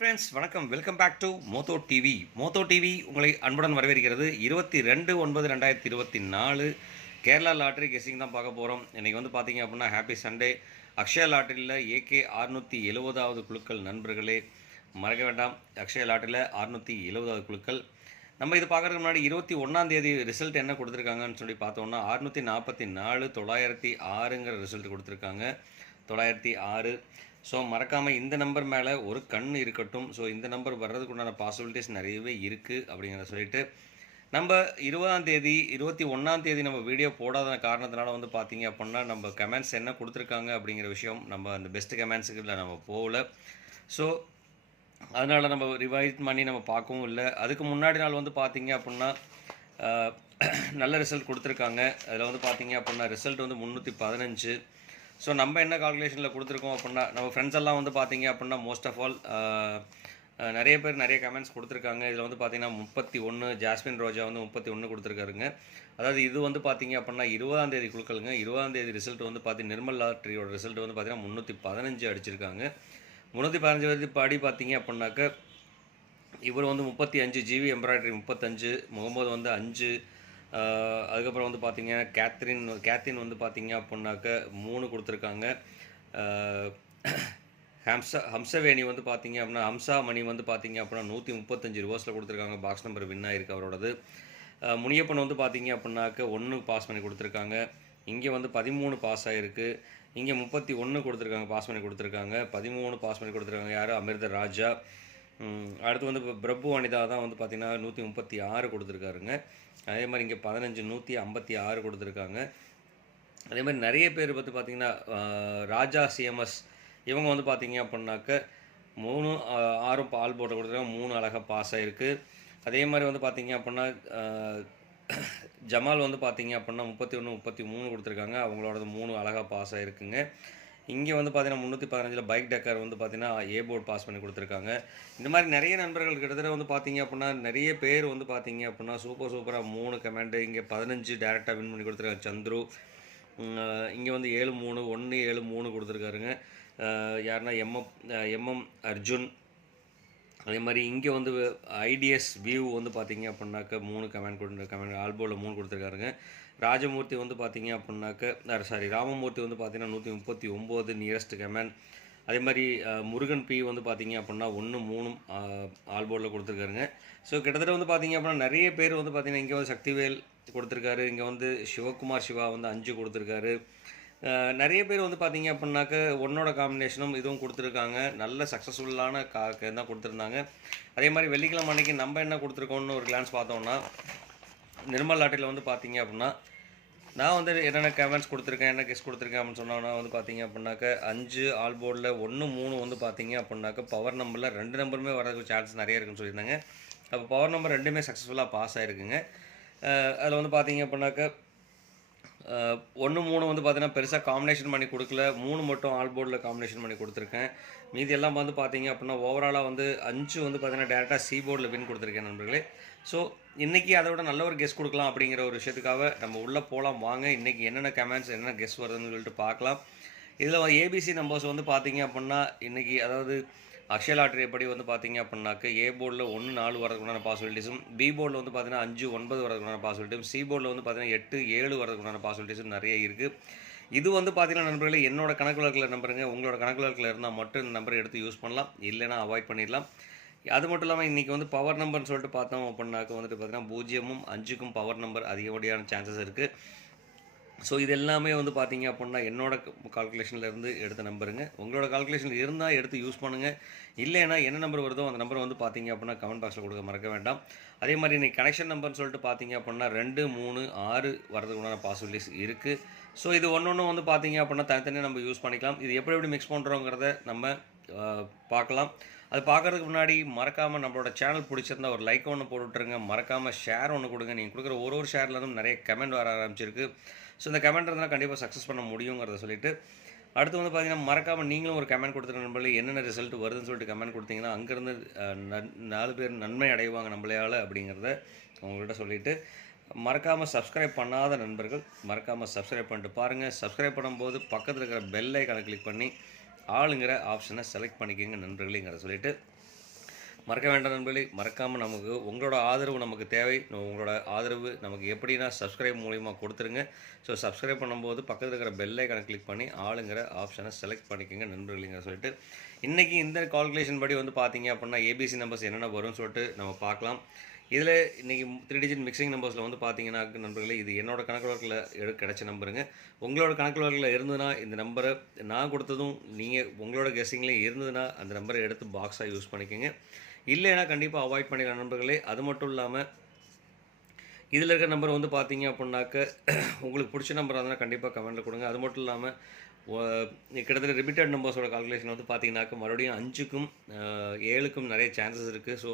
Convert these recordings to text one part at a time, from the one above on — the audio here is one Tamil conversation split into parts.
ஃப்ரெண்ட்ஸ் வணக்கம். Welcome back to Motho TV Motho TV உங்களை அன்புடன் வரவேற்கிறது. இருபத்தி ரெண்டு ஒன்பது ரெண்டாயிரத்தி இருபத்தி நாலு கேரளா லாட்ரி கெஸிங் தான் பார்க்க போகிறோம் இன்றைக்கி வந்து பார்த்தீங்க அப்படின்னா ஹாப்பி சண்டே அக்ஷயா லாட்ரியில் ஏகே அறுநூற்றி எழுபதாவது குழுக்கள் நண்பர்களே. மறக்க வேண்டாம். அக்ஷய லாட்ரியில் அறுநூற்றி எழுபதாவது குழுக்கள். நம்ம இது பார்க்கறதுக்கு முன்னாடி இருபத்தி ஒன்றாம் தேதி ரிசல்ட் என்ன கொடுத்துருக்காங்கன்னு சொல்லி பார்த்தோம்னா அறுநூற்றி நாற்பத்தி நாலு தொள்ளாயிரத்தி ஆறுங்கிற ரிசல்ட் கொடுத்துருக்காங்க. தொள்ளாயிரத்தி ஆறு. ஸோ மறக்காமல் இந்த நம்பர் மேலே ஒரு கண் இருக்கட்டும். ஸோ இந்த நம்பர் வர்றதுக்கு உண்டான பாசிபிலிட்டிஸ் நிறையவே இருக்குது அப்படிங்கிறத சொல்லிட்டு நம்ம இருபதாம் தேதி இருபத்தி ஒன்றாம் தேதி நம்ம வீடியோ போடாத காரணத்தினால வந்து பார்த்தீங்க அப்படின்னா நம்ம கமெண்ட்ஸ் என்ன கொடுத்துருக்காங்க அப்படிங்கிற விஷயம் நம்ம அந்த பெஸ்ட் கமெண்ட்ஸுக்கு நம்ம போகல. ஸோ அதனால் நம்ம ரிவைஸ் பண்ணி நம்ம பார்க்கவும் இல்லை. அதுக்கு முன்னாடி நாள் வந்து பார்த்தீங்க அப்படின்னா நல்ல ரிசல்ட் கொடுத்துருக்காங்க. அதில் வந்து பார்த்தீங்க அப்படின்னா ரிசல்ட் வந்து முந்நூற்றி பதினஞ்சு. ஸோ நம்ம என்ன கால்குலேஷனில் கொடுத்துருக்கோம் அப்படின்னா நம்ம ஃப்ரெண்ட்ஸ் எல்லாம் வந்து பார்த்தீங்க அப்படின்னா மோஸ்ட் ஆஃப் ஆல் நிறைய பேர் நிறைய கமெண்ட்ஸ் கொடுத்துருக்காங்க. இதில் வந்து பார்த்தீங்கன்னா முப்பத்தி ஒன்று ஜாஸ்மின் ரோஜா வந்து முப்பத்தி ஒன்று கொடுத்துருக்காருங்க. அதாவது இது வந்து பார்த்தீங்க அப்படின்னா இருபதாம் தேதி குழுக்களுங்க. இருபதாம் தேதி ரிசல்ட் வந்து பார்த்தீங்கன்னா நிர்மல் லாட்ரியோட ரிசல்ட் வந்து பார்த்தீங்கன்னா முந்நூற்றி பதினஞ்சு அடிச்சிருக்காங்க. முந்நூற்றி பதினஞ்சு வரைக்கும் படி பார்த்தீங்க அப்படின்னாக்க இவர் வந்து முப்பத்தி அஞ்சு ஜிவி எம்ப்ராய்டரி முப்பத்தஞ்சு முகமது வந்து அஞ்சு அதுக்கப்புறம் வந்து பார்த்தீங்கன்னா கேத்ரின் கேத்ரின் வந்து பார்த்தீங்க அப்படின்னாக்க மூணு கொடுத்துருக்காங்க. ஹம்சா ஹம்சவேணி வந்து பார்த்தீங்க அப்படின்னா ஹம்சா மணி வந்து பார்த்தீங்க அப்படின்னா நூற்றி முப்பத்தஞ்சு ரிவர்ஸில் கொடுத்துருக்காங்க. பாக்ஸ் நம்பர் வின் ஆயிருக்கு அவரோடது. முனியப்பன் வந்து பார்த்தீங்க அப்படின்னாக்க ஒன்று பாஸ் பண்ணி கொடுத்துருக்காங்க. இங்கே வந்து பதிமூணு பாஸ் ஆகிருக்கு இங்கே முப்பத்தி ஒன்று கொடுத்துருக்காங்க பாஸ் பண்ணி கொடுத்துருக்காங்க. பதிமூணு பாஸ் பண்ணி கொடுத்துருக்காங்க யார்? அமிர்த ராஜா அடுத்து வந்து இப்போ பிரபு அனிதா தான் வந்து பார்த்திங்கன்னா நூற்றி முப்பத்தி ஆறு கொடுத்துருக்காருங்க. அதே மாதிரி இங்கே பதினஞ்சு நூற்றி ஐம்பத்தி ஆறு கொடுத்துருக்காங்க. அதே மாதிரி நிறைய பேர் வந்து பார்த்திங்கன்னா ராஜா சிஎம்எஸ் இவங்க வந்து பார்த்திங்க அப்படின்னாக்க மூணு ஆறும் பால் போட்டு கொடுத்துருக்காங்க மூணு அழகாக பாஸ் ஆகிருக்கு அதே மாதிரி வந்து பார்த்தீங்க அப்படின்னா ஜமால் வந்து பார்த்தீங்க அப்படின்னா முப்பத்தி ஒன்று முப்பத்தி மூணு கொடுத்துருக்காங்க. அவங்களோடது மூணு அழகாக பாஸ் ஆகிருக்குங்க இங்கே வந்து பார்த்தீங்கன்னா முந்நூற்றி பதினஞ்சில் பைக் டக்கர் வந்து பார்த்தீங்கன்னா ஏ போர்டு பாஸ் பண்ணி கொடுத்துருக்காங்க. இந்த மாதிரி நிறைய நண்பர்கள் கிட்டத்தட்ட வந்து பார்த்தீங்க அப்படின்னா நிறைய பேர் வந்து பார்த்தீங்க அப்படின்னா சூப்பர் சூப்பராக மூணு கமெண்டு இங்கே பதினஞ்சு டேரெக்டாக வின் பண்ணி கொடுத்துருக்காங்க. சந்துரு இங்கே வந்து ஏழு மூணு ஒன்று ஏழு மூணு கொடுத்துருக்காருங்க. யாருன்னா எம்எம் எம்எம் அர்ஜுன் அதே மாதிரி இங்கே வந்து ஐடிஎஸ் வியூ வந்து பார்த்தீங்க அப்படின்னாக்க மூணு கமெண்ட் கொடு கமெண்ட் ஆல்போவில் மூணு கொடுத்துருக்காருங்க. ராஜமூர்த்தி வந்து பார்த்தீங்க அப்படின்னாக்க சாரி ராமமூர்த்தி வந்து பார்த்தீங்கன்னா நூற்றி முப்பத்தி ஒம்பது நியரஸ்ட் கமெண்ட் அதே மாதிரி முருகன் பி வந்து பார்த்தீங்க அப்படின்னா ஒன்று மூணும் ஆல்போர்டில் கொடுத்துருக்காருங்க. ஸோ கிட்டத்தட்ட வந்து பார்த்தீங்க அப்படின்னா நிறைய பேர் வந்து பார்த்தீங்கன்னா இங்கே வந்து சக்திவேல் கொடுத்துருக்காரு. இங்கே வந்து சிவகுமார் சிவா வந்து அஞ்சு கொடுத்துருக்காரு. நிறைய பேர் வந்து பார்த்தீங்க அப்படின்னாக்க ஒன்னோட காம்பினேஷனும் இதுவும் கொடுத்துருக்காங்க. நல்ல சக்ஸஸ்ஃபுல்லான கா தான் கொடுத்துருந்தாங்க. அதே மாதிரி வெள்ளிக்கிழமை அன்னைக்கு நம்ம என்ன கொடுத்துருக்கோம்னு ஒரு கிளான்ஸ் பார்த்தோம்னா நிர்மல் லாட்டில் வந்து பார்த்தீங்க அப்படின்னா நான் வந்து என்னென்ன கமெண்ட்ஸ் கொடுத்துருக்கேன் என்ன கெஸ் கொடுத்துருக்கேன் அப்படின்னு சொன்னோன்னா வந்து பார்த்தீங்க அப்படின்னாக்க அஞ்சு ஆல் போர்டில் ஒன்று மூணு வந்து பார்த்தீங்க அப்படின்னாக்க பவர் நம்பரில் ரெண்டு நம்பருமே வரதுக்கு சான்ஸ் நிறைய இருக்குன்னு சொல்லியிருந்தாங்க. அப்போ பவர் நம்பர் ரெண்டுமே சக்ஸஸ்ஃபுல்லாக பாஸ் ஆகிருக்குங்க அதில் வந்து பார்த்தீங்க அப்படின்னாக்க ஒன்று மூணு வந்து பார்த்தீங்கன்னா பெருசாக காம்பினேஷன் பண்ணி கொடுக்கல. மூணு மட்டும் ஆல் போர்டில் காம்பினேஷன் பண்ணி கொடுத்துருக்கேன். மீதி எல்லாம் வந்து பார்த்தீங்க அப்படின்னா ஓவராலாக வந்து அஞ்சு வந்து பார்த்தீங்கன்னா டேரெக்டாக சி போர்டில் வின் கொடுத்துருக்கேன் நண்பர்களே. ஸோ இன்றைக்கி அதை விட நல்ல ஒரு கெஸ் கொடுக்கலாம் அப்படிங்கிற ஒரு விஷயத்துக்காக நம்ம உள்ளே போகலாம் வாங்க இன்றைக்கி என்னென்ன கமெண்ட்ஸ் என்னென்ன கெஸ் வருதுன்னு சொல்லிட்டு பார்க்கலாம். இதில் ஏபிசி நம்பர்ஸ் வந்து பார்த்தீங்க அப்படின்னா இன்றைக்கி அதாவது அக்ஷய லாட்ரி எப்படி வந்து பார்த்தீங்க அப்படின்னாக்க ஏ போர்டில் ஒன்று நாலு வரதுக்குண்டான பாசிபிலிட்டிஸும் பி போர்டில் வந்து பார்த்தீங்கன்னா அஞ்சு ஒன்பது வரதுக்குண்டான பாசிபிலிட்டியும் சி போர்டில் வந்து பார்த்தீங்கன்னா எட்டு ஏழு வரதுக்குண்டான பாசிபிலிட்டிஸும் நிறைய இருக்குது இது வந்து பார்த்தீங்கன்னா நண்பர்களே என்னோட கணக்கு வழக்கில் நம்பருங்க உங்களோட கணக்கு வழக்கில் இருந்தால் மட்டும் இந்த நம்பரை எடுத்து யூஸ் பண்ணலாம். இல்லைன்னா அவாய்ட் பண்ணிடலாம். அது மட்டும் இல்லாமல் இன்றைக்கி வந்து பவர் நம்பர்னு சொல்லிட்டு பார்த்தோம் அப்படின்னாக்க வந்துட்டு பார்த்தீங்கன்னா பூஜ்ஜியமும் அஞ்சுக்கும் பவர் நம்பர் அதிகப்படியான சான்சஸ் இருக்குது ஸோ இது எல்லாமே வந்து பார்த்தீங்க அப்படின்னா என்னோட கால்குலேஷனில் இருந்து எடுத்த நம்பருங்க. உங்களோட கால்குலேஷன் இருந்தால் எடுத்து யூஸ் பண்ணுங்கள் இல்லைன்னா என்ன நம்பர் வருதோ அந்த நம்பரை வந்து பார்த்தீங்க அப்படின்னா கமெண்ட் பாக்ஸில் கொடுக்க மறக்க வேண்டாம். அதே மாதிரி இன்றைக்கி கனெக்ஷன் நம்பர்னு சொல்லிட்டு பார்த்தீங்க அப்படின்னா ரெண்டு மூணு ஆறு வரதுக்கு பாசிபிலிட்டிஸ் இருக்குது ஸோ இது ஒன்று ஒன்று வந்து பார்த்தீங்க அப்படின்னா தனித்தனியாக நம்ம யூஸ் பண்ணிக்கலாம். இது எப்படி எப்படி மிக்ஸ் பண்ணுறோங்கிறத நம்ம பார்க்கலாம் அது பார்க்கறதுக்கு முன்னாடி மறக்காமல் நம்மளோட சேனல் பிடிச்சிருந்தா ஒரு லைக் ஒன்று போட்டுட்ருங்க மறக்காமல் ஷேர் ஒன்று கொடுங்க. நீங்கள் கொடுக்குற ஒரு ஒரு ஷேர்லேருந்தும் நிறைய கமெண்ட் வர ஆரம்பிச்சிருக்கு. ஸோ இந்த கமெண்ட் இருந்தால் கண்டிப்பாக சக்ஸஸ் பண்ண முடியுங்கிறத சொல்லிட்டு அடுத்து வந்து பார்த்தீங்கன்னா மறக்காமல் நீங்களும் ஒரு கமெண்ட் கொடுத்துருங்க நம்மளே என்னென்ன ரிசல்ட் வருதுன்னு சொல்லிட்டு கமெண்ட் கொடுத்தீங்கன்னா அங்கேருந்து நன்- நாலு பேர் நன்மை அடைவாங்க நம்மளையால் அப்படிங்கிறத உங்கள்கிட்ட சொல்லிவிட்டு மறக்காமல் சப்ஸ்கிரைப் பண்ணாத நண்பர்கள் மறக்காமல் சப்ஸ்கிரைப் பண்ணிட்டு பாருங்கள் சப்ஸ்கிரைப் பண்ணும்போது பக்கத்தில் இருக்கிற பெல் ஐக்கானை கிளிக் பண்ணி ஆளுங்கிற ஆப்ஷனை செலக்ட் பண்ணிக்கோங்க நண்பர்களேங்கிறத சொல்லிவிட்டு மறக்க வேண்டாம் நண்பர்களே. மறக்காமல் நமக்கு உங்களோட ஆதரவு நமக்கு தேவை. உங்களோட ஆதரவு நமக்கு எப்படின்னா சப்ஸ்கிரைப் மூலிமா கொடுத்துருங்க. ஸோ சப்ஸ்கிரைப் பண்ணும்போது பக்கத்தில் இருக்கிற பெல் ஐக்கனை கிளிக் பண்ணி ஆளுங்கிற ஆப்ஷனை செலக்ட் பண்ணிக்கோங்க நண்பர்களுங்க சொல்லிட்டு. இன்றைக்கி இந்த கால்குலேஷன் படி வந்து பார்த்தீங்க அப்படின்னா ஏபிசி நம்பர்ஸ் என்னென்ன வரும்னு சொல்லிட்டு நம்ம பார்க்கலாம். இதில் இன்றைக்கி த்ரீ டிஜிட் மிக்சிங் நம்பர்ஸில் வந்து பார்த்தீங்கன்னா நண்பர்களே இது என்னோட கணக்கு வழக்கில் எடு கிடச்ச நம்பருங்க. உங்களோட கணக்கு வழக்கில் இருந்ததுன்னா இந்த நம்பரை நான் கொடுத்ததும் நீங்கள் உங்களோட கெஸ்ஸிங்லேயும் இருந்ததுன்னா அந்த நம்பரை எடுத்து பாக்ஸாக யூஸ் பண்ணிக்கோங்க. இல்லைன்னா கண்டிப்பாக அவாய்ட் பண்ணிடலாம் நண்பர்களே. அது மட்டும் இல்லாமல் இதில் இருக்கிற நம்பர் வந்து பார்த்தீங்க அப்படின்னாக்க உங்களுக்கு பிடிச்ச நம்பர் இருந்தால் கண்டிப்பாக கமெண்ட்டில் கொடுங்க. அது மட்டும் இல்லாமல் கிட்டத்தட்ட ரிப்பீட்டட் நம்பர்ஸோட கால்குலேஷன் வந்து பார்த்தீங்கன்னாக்க மறுபடியும் அஞ்சுக்கும் ஏழுக்கும் நிறைய சான்சஸ் இருக்குது ஸோ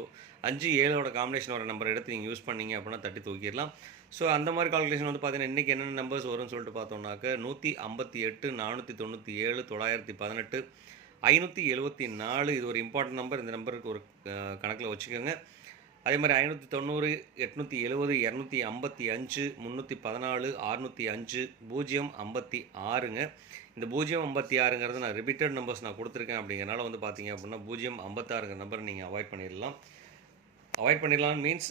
அஞ்சு ஏழோட காம்பினேஷனோட நம்பர் எடுத்து நீங்கள் யூஸ் பண்ணீங்க அப்படின்னா தட்டி தூக்கிடலாம். ஸோ அந்த மாதிரி கால்குலேஷன் வந்து பார்த்தீங்கன்னா இன்றைக்கி என்னென்ன நம்பர்ஸ் வரும்னு சொல்லிட்டு பார்த்தோம்னாக்க நூற்றி ஐம்பத்தி எட்டு நானூற்றி தொண்ணூற்றி ஏழு தொள்ளாயிரத்தி பதினெட்டு ஐநூற்றி எழுபத்தி நாலு இது ஒரு இம்பார்ட்டன்ட் நம்பர் இந்த நம்பருக்கு ஒரு கணக்கில் வச்சுக்கோங்க. அதே மாதிரி ஐநூற்றி தொண்ணூறு எட்நூற்றி எழுபது இரநூத்தி ஐம்பத்தி அஞ்சு முந்நூற்றி பதினாலு அறுநூற்றி அஞ்சு பூஜ்ஜியம் ஐம்பத்தி ஆறுங்க. இந்த பூஜ்ஜியம் ஐம்பத்தி ஆறுங்கிறது நான் ரிப்பீட்டட் நம்பர்ஸ் நான் கொடுத்துருக்கேன் அப்படிங்கிறனால வந்து பார்த்தீங்க அப்படின்னா பூஜ்ஜியம் ஐம்பத்தாறுங்கிற நம்பர் நீங்கள் அவாய்ட் பண்ணிடலாம். அவாய்ட் பண்ணிடலாம் மீன்ஸ்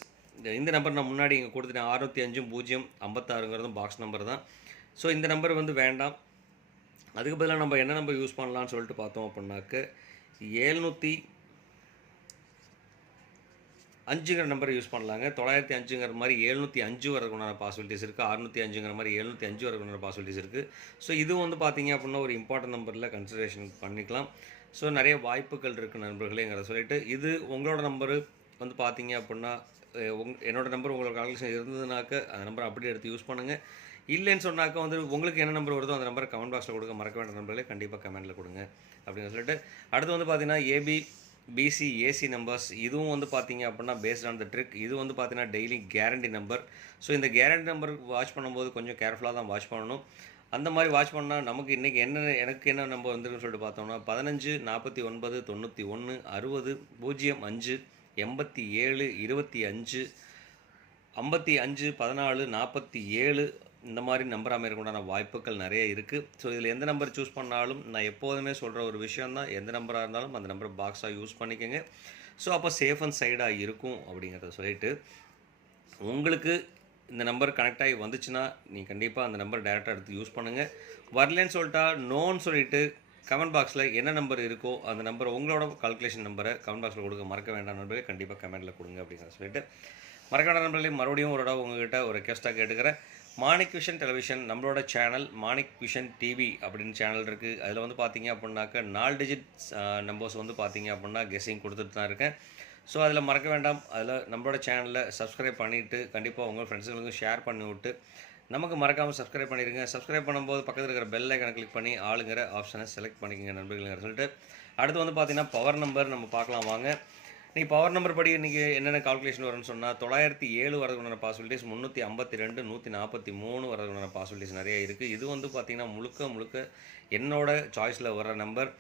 இந்த நம்பர் நான் முன்னாடி இங்கே கொடுத்துட்டேன். அறுநூற்றி அஞ்சும் பூஜ்ஜியம் ஐம்பத்தாறுங்கிறதும் பாக்ஸ் நம்பர் தான். ஸோ இந்த நம்பர் வந்து வேண்டாம். அதுக்கு பதிலாக நம்ம என்ன நம்பர் யூஸ் பண்ணலான்னு சொல்லிட்டு பார்த்தோம் அப்படின்னாக்க ஏழ்நூற்றி அஞ்சுங்கிற நம்பர் யூஸ் பண்ணலாங்க. தொள்ளாயிரத்தி அஞ்சுங்கிற மாதிரி எழுநூற்றி அஞ்சு வரக்குண்டான பாசிபிலிட்டிஸ் இருக்குது அறுநூற்றி அஞ்சுங்கிற மாதிரி எழுநூற்றி அஞ்சு வரக்குண்டான பாசிபிலிட்டிஸ் இருக்குது ஸோ இதுவும் வந்து பார்த்தீங்க அப்படின்னா ஒரு இம்பார்ட்டன்ட் நம்பரில் கன்சிடரேஷன் பண்ணிக்கலாம். ஸோ நிறைய வாய்ப்புகள் இருக்குது நண்பர்களேங்கிறத சொல்லிட்டு. இது உங்களோட நம்பரு வந்து பார்த்தீங்க அப்படின்னா உங் என்னோட நம்பர் உங்களோட கால்குலேஷன் இருந்ததுனாக்க அந்த நம்பரை அப்படியே எடுத்து யூஸ் பண்ணுங்கள் இல்லைன்னு சொன்னாக்க வந்து உங்களுக்கு என்ன நம்பர் வருதோ அந்த நம்பரை கமெண்ட் பாக்ஸில் கொடுக்க மறக்க வேண்டிய நம்பர்களே கண்டிப்பாக கமெண்ட்டில் கொடுங்க. அப்படின்னு சொல்லிட்டு. அடுத்து வந்து பார்த்தீங்கன்னா ஏபி பிசி ஏசி நம்பர்ஸ் இதுவும் வந்து பார்த்தீங்க அப்படின்னா பேஸ்ட் ஆன் த ட்ரிக் இது வந்து பார்த்தீங்கன்னா டெய்லி கேரண்டி நம்பர் ஸோ இந்த கேரண்டி நம்பர் வாட்ச் பண்ணும்போது கொஞ்சம் கேர்ஃபுல்லாக தான் வாட்ச் பண்ணணும். அந்த மாதிரி வாட்ச் பண்ணால் நமக்கு இன்றைக்கி என்ன எனக்கு என்ன நம்பர் வந்துருக்குன்னு சொல்லிட்டு பார்த்தோம்னா பதினஞ்சு நாற்பத்தி ஒன்பது தொண்ணூற்றி ஒன்று அறுபது பூஜ்ஜியம் அஞ்சு எண்பத்தி ஏழு இருபத்தி அஞ்சு ஐம்பத்தி அஞ்சு பதினாலு நாற்பத்தி ஏழு இந்த மாதிரி நம்பர் அமையறதுக்குண்டான வாய்ப்புகள் நிறைய இருக்குது ஸோ இதில் எந்த நம்பர் சூஸ் பண்ணாலும் நான் எப்போதுமே சொல்கிற ஒரு விஷயம் தான் எந்த நம்பராக இருந்தாலும் அந்த நம்பர் பாக்ஸாக யூஸ் பண்ணிக்கோங்க. ஸோ அப்போ சேஃப் அண்ட் சைடாக இருக்கும் அப்படிங்கிறத சொல்லிட்டு உங்களுக்கு இந்த நம்பர் கனெக்ட் ஆகி வந்துச்சுன்னா நீங்கள் கண்டிப்பாக அந்த நம்பர் டேரெக்டாக எடுத்து யூஸ் பண்ணுங்கள் வரலன்னு சொல்லிட்டா நோன்னு சொல்லிட்டு கமெண்ட் பாக்ஸில் என்ன நம்பர் இருக்கோ அந்த நம்பர் உங்களோட கால்குலேஷன் நம்பரை கமெண்ட் பாக்ஸில் கொடுக்க மறக்க வேண்டாம் நண்பர்களே. கண்டிப்பாக கமெண்ட்டில் கொடுங்க அப்படிங்கிறத சொல்லிட்டு மறக்காத நண்பர்களே மறுபடியும் ஒரு தடவை உங்ககிட்ட ஒரு ரெக்வஸ்ட்டாக கேட்டுக்கிறேன். மாணிக் விஷன் டெலிவிஷன் நம்மளோட சேனல் மாணிக் விஷன் டிவி அப்படின்னு சேனல் இருக்குது அதில் வந்து பார்த்தீங்க அப்படின்னாக்க நாலு டிஜிட் நம்பர்ஸ் வந்து பார்த்தீங்க அப்படின்னா கெஸ்ஸிங் கொடுத்துட்டு தான் இருக்கேன். ஸோ அதில் மறக்க வேண்டாம். அதில் நம்மளோட சேனலில் சப்ஸ்கிரைப் பண்ணிவிட்டு கண்டிப்பாக உங்கள் ஃப்ரெண்ட்ஸுங்களுக்கும் ஷேர் பண்ணி விட்டு நமக்கு மறக்காமல் சப்ஸ்கிரைப் பண்ணிடுங்க சப்ஸ்கிரைப் பண்ணும்போது பக்கத்தில் இருக்கிற பெல் ஐக்கனை கிளிக் பண்ணி ஆளுங்கிற ஆப்ஷனை செலக்ட் பண்ணிக்கோங்க நண்பர்கள்ங்கிற சொல்லிட்டு. அடுத்து வந்து பார்த்தீங்கன்னா பவர் நம்பர் நம்ம பார்க்கலாம் வாங்க. நீ பவர் நம்பர் படி இன்றைக்கி என்னென்ன கால்குலேஷன் வரும்னு சொன்னால் தொள்ளாயிரத்தி ஏழு வரதுக்குண்டான பாசிபிலிட்டிஸ் முந்நூற்றி ஐம்பத்தி ரெண்டு நூற்றி நாற்பத்தி மூணு வரதுக்குண்டான பாசிபிலிட்டிஸ் நிறைய இருக்குது இது வந்து பார்த்திங்கன்னா முழுக்க முழுக்க என்னோட சாய்ஸில் வர நம்பர்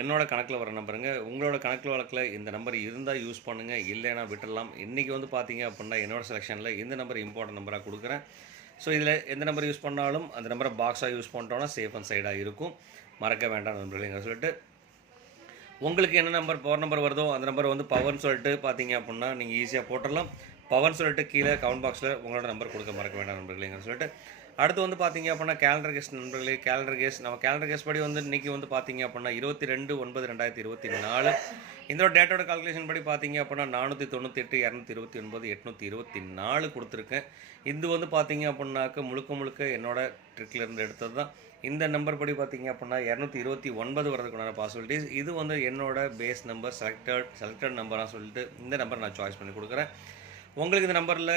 என்னோட கணக்கில் வர நம்பருங்க உங்களோட கணக்கில் வழக்கில் இந்த நம்பர் இருந்தால் யூஸ் பண்ணுங்கள் இல்லைன்னா விட்டுடலாம் இன்றைக்கி வந்து பார்த்தீங்க அப்படின்னா என்னோட செலெக்ஷனில் இந்த நம்பர் இம்பார்ட்டன்ட் நம்பராக கொடுக்குறேன். ஸோ இதில் எந்த நம்பர் யூஸ் பண்ணாலும் அந்த நம்பரை பாக்ஸாக யூஸ் பண்ணிட்டோன்னா சேஃப் அண்ட் சைடாக இருக்கும். மறக்க வேண்டாம் இல்லைங்க சொல்லிட்டு உங்களுக்கு என்ன நம்பர் பவர் நம்பர் வருதோ அந்த நம்பர் வந்து பவர்னு சொல்லிட்டு பார்த்தீங்க அப்படின்னா நீங்கள் ஈஸியாக போட்டுடலாம். பவர்னு சொல்லிட்டு கீழே கமெண்ட் பாக்ஸில் உங்களோட நம்பர் கொடுக்க மறக்க வேண்டாம் நண்பர்களேங்க சொல்லிட்டு அடுத்து வந்து பார்த்தீங்க அப்படின்னா கேலண்டர் கேஸ் நண்பர்களே கேலண்டர் கேஸ் நம்ம கேலண்டர் கேஸ் படி வந்து இன்றைக்கி வந்து பார்த்தீங்க அப்படின்னா இருபத்தி ரெண்டு ஒன்பது ரெண்டாயிரத்தி இருபத்தி நாலு. இந்த டேட்டோட கால்குலேஷன் படி பார்த்தீங்க அப்படின்னா நானூற்றி தொண்ணூற்றி எட்டு இரநூத்தி இருபத்தி ஒன்பது எட்நூற்றி இருபத்தி நாலு கொடுத்துருக்கேன். இது வந்து பார்த்தீங்க அப்படின்னாக்க முழுக்க முழுக்க என்னோட ட்ரிக்ல இருந்து எடுத்தது தான் இந்த நம்பர் படி பார்த்தீங்க அப்படின்னா இரநூத்தி இருபத்தி ஒன்பது வரதுக்குண்டான பாசிபிலிட்டிஸ் இது வந்து என்னோட பேஸ் நம்பர் செலக்டட் செலக்டட் நம்பராக சொல்லிட்டு இந்த நம்பர் நான் சாய்ஸ் பண்ணி கொடுக்குறேன். உங்களுக்கு இந்த நம்பரில்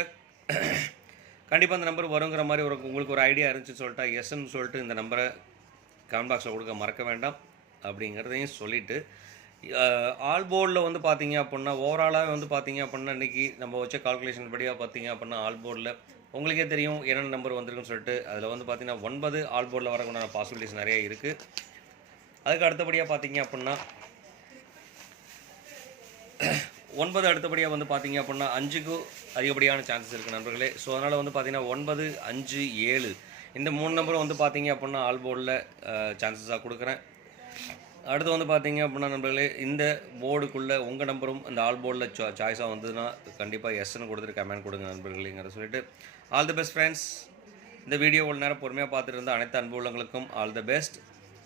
கண்டிப்பாக அந்த நம்பர் வருங்கிற மாதிரி ஒரு உங்களுக்கு ஒரு ஐடியா இருந்துச்சுன்னு சொல்லிட்டா எஸ்ன்னு சொல்லிட்டு இந்த நம்பரை கமெண்ட் பாக்ஸில் கொடுக்க மறக்க வேண்டாம் அப்படிங்கிறதையும் சொல்லிவிட்டு ஆல் போர்டில் வந்து பார்த்தீங்க அப்படின்னா ஓவராலாக வந்து பார்த்தீங்க அப்படின்னா இன்றைக்கி நம்ம வச்ச கால்குலேஷன் படியாக பார்த்தீங்க அப்படின்னா ஆல் போர்டில் உங்களுக்கே தெரியும் என்னென்ன நம்பர் வந்திருக்குன்னு சொல்லிட்டு அதில் வந்து பார்த்தீங்கன்னா ஒன்பது ஆல் போர்டில் வரக்கூடிய பாசிபிலிட்டிஸ் நிறைய இருக்குது அதுக்கு அடுத்தபடியாக பார்த்தீங்க அப்படின்னா ஒன்பது அடுத்தபடியாக வந்து பார்த்தீங்க அப்படின்னா அஞ்சுக்கு அதிகப்படியான சான்சஸ் இருக்குது நண்பர்களே. ஸோ அதனால் வந்து பார்த்தீங்கன்னா ஒன்பது அஞ்சு ஏழு இந்த மூணு நம்பரும் வந்து பார்த்தீங்க அப்படின்னா ஆல் போர்டில் சான்சஸாக கொடுக்குறேன். அடுத்து வந்து பார்த்தீங்க அப்படின்னா நண்பர்களே இந்த போர்டுக்குள்ளே உங்கள் நம்பரும் இந்த ஆல் போர்டில் சா சாய்ஸாக வந்ததுன்னா கண்டிப்பாக எஸ்ன்னு கொடுத்துட்டு கமெண்ட் கொடுங்க நண்பர்களேங்கிற சொல்லிட்டு. ஆல் தி பெஸ்ட் ஃப்ரெண்ட்ஸ் இந்த வீடியோ ஒரு நேரம் பொறுமையாக பார்த்துட்டு இருந்த அனைத்து அன்பு உள்ளங்களுக்கும் ஆல் தி பெஸ்ட்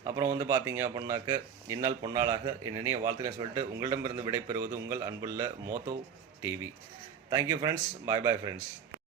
அப்புறம் வந்து பார்த்தீங்க அப்படின்னாக்க இந்நாள் பொன்னாளாக என் இனிய வாழ்த்துக்களை சொல்லிட்டு உங்களிடமிருந்து விடைபெறுவது உங்கள் அன்புள்ள Motho TV. Thank you friends bye bye friends